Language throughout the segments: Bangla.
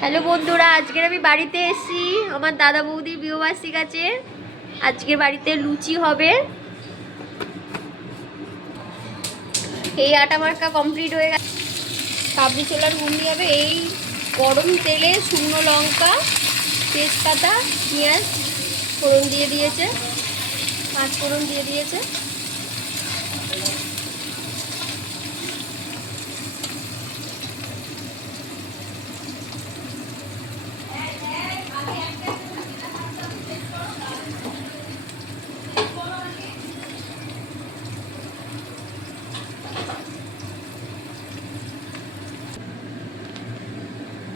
হ্যালো বন্ধুরা, আজকের আমি বাড়িতে এসেছি আমার দাদা বৌদির বিবাহবার্ষিক আছে। আজকের বাড়িতে লুচি হবে। এই আটা মার্কা কমপ্লিট হয়ে গেছে। কাবলি ছোলার ঘুগনি হবে। এই গরম তেলে শুকনো লঙ্কা, তেজপাতা, পেঁয়াজ ফোড়ন দিয়ে দিয়েছে, 5 ফোড়ন দিয়ে দিয়েছে।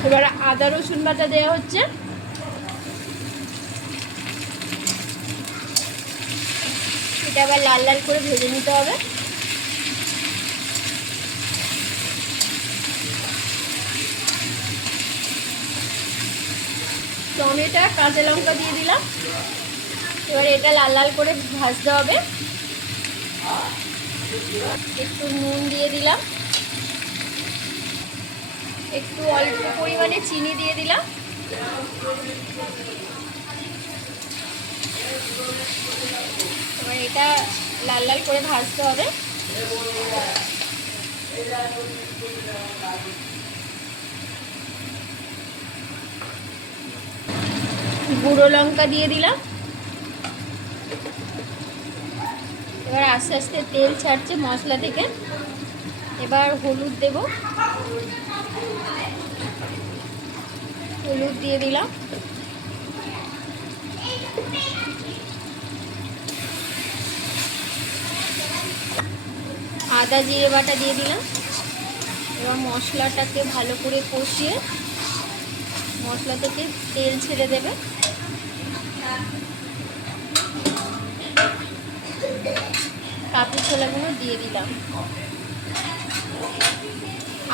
এবার আদা রসুন বাটা দেওয়া হচ্ছে। এটা আবার লাল লাল করে ভেজে নিতে হবে। টমেটো কাঁচা লঙ্কা দিয়ে দিলাম। এবার এটা লাল লাল করে ভাজতে হবে। একটু নুন দিয়ে দিলাম, একটু অল্প পরিমাণে চিনি দিয়ে দিলাম। এবার এটা লাল লাল করে ভাজতে হবে। গুঁড়ো লঙ্কা দিয়ে দিলাম। এবার আস্তে আস্তে তেল ছাড়ছে মশলা থেকে। এবার হলুদ দেব, হলুদ দিয়ে দিলাম। আদা জিরে বাটা দিয়ে দিলাম। এবার মশলাটাকে ভালো করে কষিয়ে মশলা থেকে তেল ছেড়ে দেবে। কাবলি ছোলাগুলো দিয়ে দিলাম।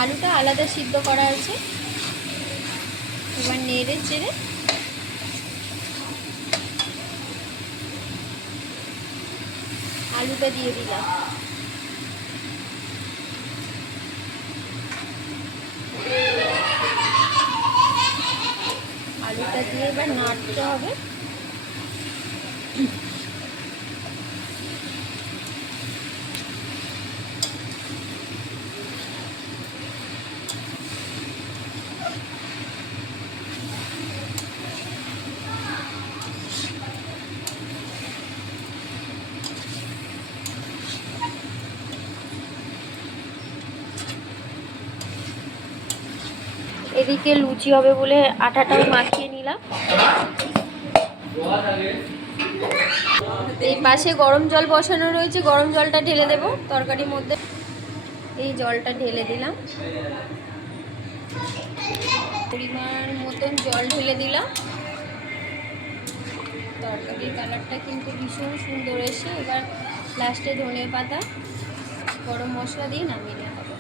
আলুটা আলাদা সিদ্ধ করা আছে। এবার নেড়ে চেড়ে আলুটা দিয়ে দিলাম। আলুটা দিয়ে এবার নাড়তে হবে। এদিকে লুচি হবে বলে আটাটাও মাখিয়ে নিলাম। এই পাশে গরম জল বসানো রয়েছে, গরম জলটা ঢেলে দেব তরকারির মধ্যে। এই জলটা ঢেলে দিলাম, পরিমাণ মতন জল ঢেলে দিলাম। তরকারির কালারটা কিন্তু ভীষণ সুন্দর এসে। এবার লাস্টে ধনে পাতা, গরম মশলা দিয়ে নামিয়ে নেওয়া হবে।